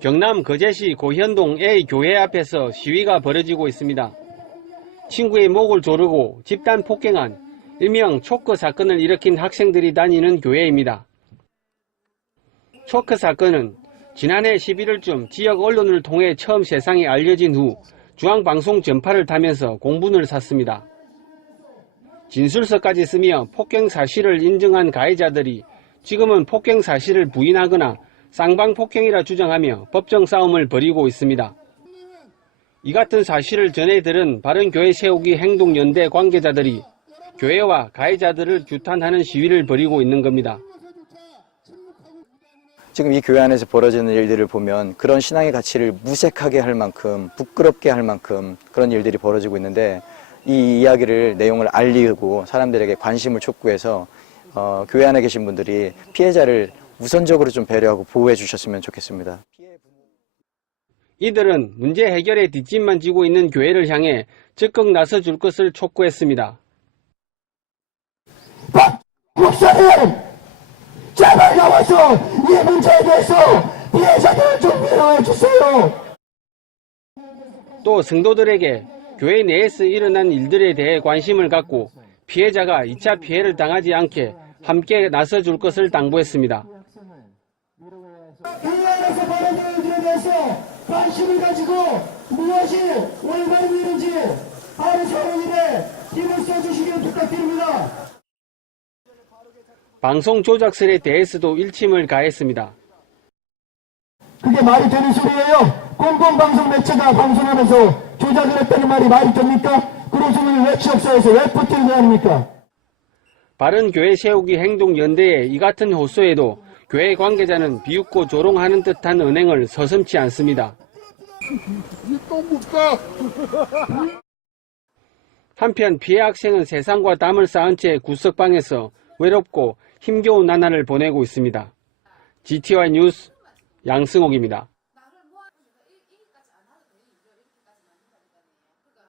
경남 거제시 고현동 A 교회 앞에서 시위가 벌어지고 있습니다. 친구의 목을 조르고 집단 폭행한 일명 초크 사건을 일으킨 학생들이 다니는 교회입니다. 초크 사건은 지난해 11월쯤 지역 언론을 통해 처음 세상에 알려진 후 중앙방송 전파를 타면서 공분을 샀습니다. 진술서까지 쓰며 폭행 사실을 인정한 가해자들이 지금은 폭행 사실을 부인하거나 쌍방 폭행이라 주장하며 법정 싸움을 벌이고 있습니다. 이 같은 사실을 전해 들은 바른교회 세우기 행동연대 관계자들이 교회와 가해자들을 규탄하는 시위를 벌이고 있는 겁니다. 지금 이 교회 안에서 벌어지는 일들을 보면 그런 신앙의 가치를 무색하게 할 만큼 부끄럽게 할 만큼 그런 일들이 벌어지고 있는데 이 이야기를 내용을 알리고 사람들에게 관심을 촉구해서 어, 교회 안에 계신 분들이 피해자를 우선적으로 좀 배려하고 보호해 주셨으면 좋겠습니다. 이들은 문제 해결에 뒷짐만 지고 있는 교회를 향해 적극 나서 줄 것을 촉구했습니다. 목사님 제발 나와서 이 문제에 대해서 피해자들을 좀 위로해 주세요. 또 성도들에게 교회 내에서 일어난 일들에 대해 관심을 갖고 피해자가 2차 피해를 당하지 않게 함께 나서 줄 것을 당부했습니다. 벌어지는 일들에 대해서 관심을 가지고 무엇이 올바른 일인지 바로 세우는 일에 힘을 써주시길 부탁드립니다. 방송 조작설에 대해서도 일침을 가했습니다. 그게 말이 되는 소리예요? 공공방송 매체가 방송하면서 조작을 했다는 말이 말이 됩니까? 그러시면 왜 취업사에서 왜 퍼뜨리는 거 아닙니까? 바른 교회 세우기 행동연대의 이 같은 호소에도 교회 관계자는 비웃고 조롱하는 듯한 은행을 서슴지 않습니다. 한편 피해 학생은 세상과 담을 쌓은 채 구석방에서 외롭고 힘겨운 나날을 보내고 있습니다. GTY 뉴스 양승옥입니다.